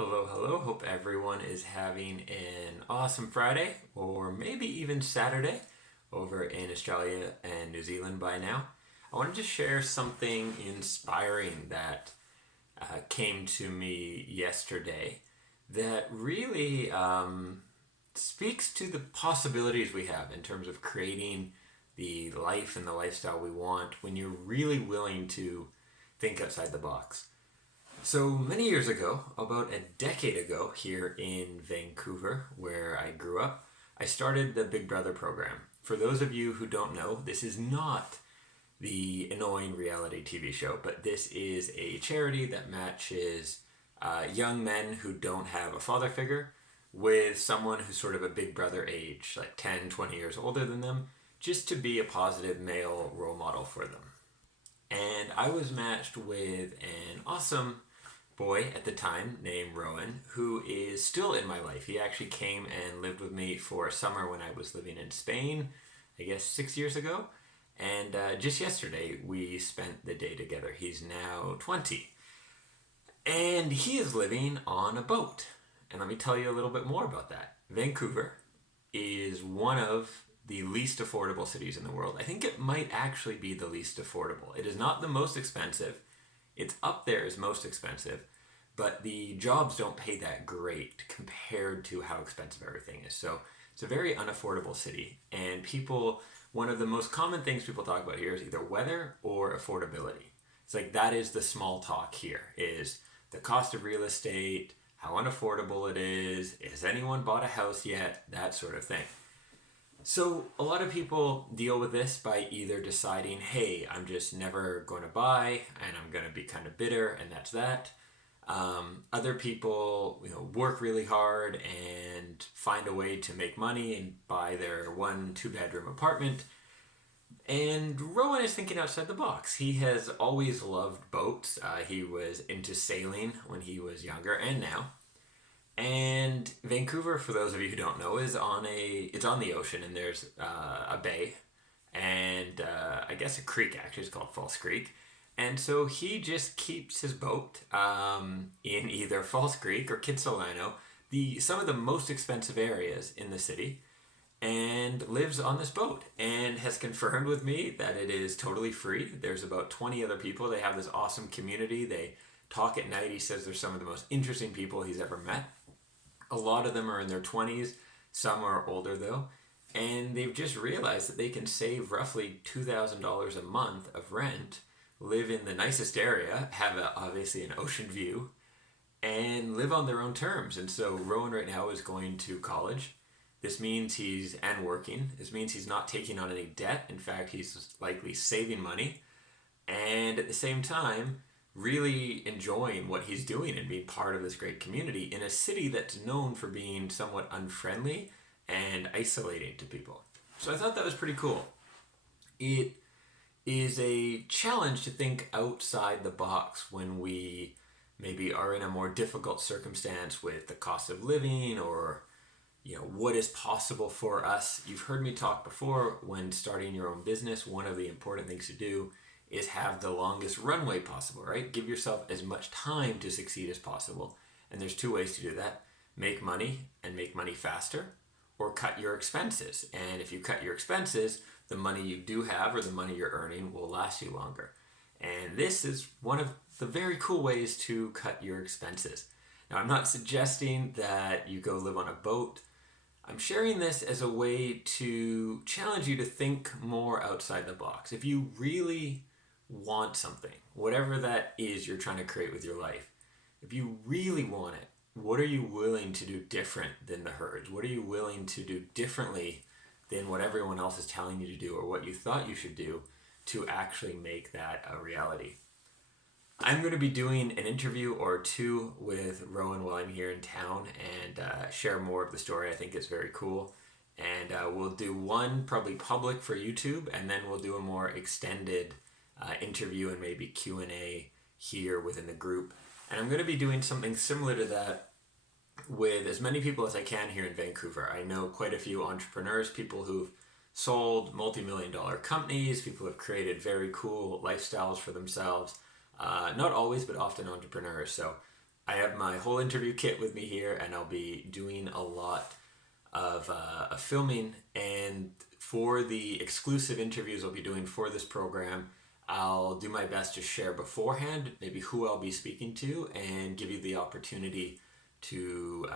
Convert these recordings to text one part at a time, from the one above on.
Hello, hello. Hope everyone is having an awesome Friday or maybe even Saturday over in Australia and New Zealand by now. I wanted to share something inspiring that came to me yesterday that really speaks to the possibilities we have in terms of creating the life and the lifestyle we want when you're really willing to think outside the box. So many years ago, about a decade ago, here in Vancouver, where I grew up, I started the Big Brother program. For those of you who don't know, this is not the annoying reality TV show, but this is a charity that matches young men who don't have a father figure with someone who's sort of a big brother age, like 10, 20 years older than them, just to be a positive male role model for them. And I was matched with an awesome boy at the time named Rowan, who is still in my life. He actually came and lived with me for a summer when I was living in Spain, I guess 6 years ago. And just yesterday, we spent the day together. He's now 20. And he is living on a boat. And let me tell you a little bit more about that. Vancouver is one of the least affordable cities in the world. I think it might actually be the least affordable. It is not the most expensive. It's up there as most expensive, but the jobs don't pay that great compared to how expensive everything is. So it's a very unaffordable city. And one of the most common things people talk about here is either weather or affordability. It's like that is the small talk here is the cost of real estate, how unaffordable it is, has anyone bought a house yet, that sort of thing. So a lot of people deal with this by either deciding, hey, I'm just never going to buy and I'm going to be kind of bitter and that's that. Other people, work really hard and find a way to make money and buy their 1-2 bedroom apartment. And Rowan is thinking outside the box. He has always loved boats. He was into sailing when he was younger and now. And Vancouver, for those of you who don't know, it's on the ocean, and there's a bay, and I guess a creek actually. It's called False Creek, and so he just keeps his boat in either False Creek or Kitsilano, some of the most expensive areas in the city, and lives on this boat, and has confirmed with me that it is totally free. There's about 20 other people. They have this awesome community. They talk at night. He says they're some of the most interesting people he's ever met. A lot of them are in their 20s, some are older though, and they've just realized that they can save roughly $2,000 a month of rent, live in the nicest area, have obviously an ocean view, and live on their own terms. And so Rowan right now is going to college. This means and working. This means he's not taking on any debt. In fact, he's likely saving money. And at the same time, really enjoying what he's doing and being part of this great community in a city that's known for being somewhat unfriendly and isolating to people. So I thought that was pretty cool. It is a challenge to think outside the box when we maybe are in a more difficult circumstance with the cost of living or what is possible for us. You've heard me talk before when starting your own business, one of the important things to do is have the longest runway possible, right? Give yourself as much time to succeed as possible. And there's two ways to do that. Make money and make money faster, or cut your expenses. And if you cut your expenses, the money you do have or the money you're earning will last you longer. And this is one of the very cool ways to cut your expenses. Now, I'm not suggesting that you go live on a boat. I'm sharing this as a way to challenge you to think more outside the box. If you really want something, whatever that is you're trying to create with your life, if you really want it, what are you willing to do different than the herds? What are you willing to do differently than what everyone else is telling you to do or what you thought you should do to actually make that a reality? I'm going to be doing an interview or two with Rowan while I'm here in town and share more of the story. I think it's very cool. And we'll do one probably public for YouTube, and then we'll do a more extended interview and maybe Q&A here within the group. And I'm going to be doing something similar to that with as many people as I can here in Vancouver. I know quite a few entrepreneurs, people who've sold multi-million-dollar companies, people who have created very cool lifestyles for themselves. Not always, but often entrepreneurs. So I have my whole interview kit with me here, and I'll be doing a lot of filming. And for the exclusive interviews I'll be doing for this program, I'll do my best to share beforehand maybe who I'll be speaking to and give you the opportunity to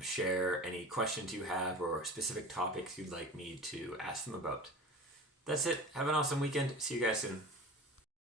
share any questions you have or specific topics you'd like me to ask them about. That's it. Have an awesome weekend. See you guys soon.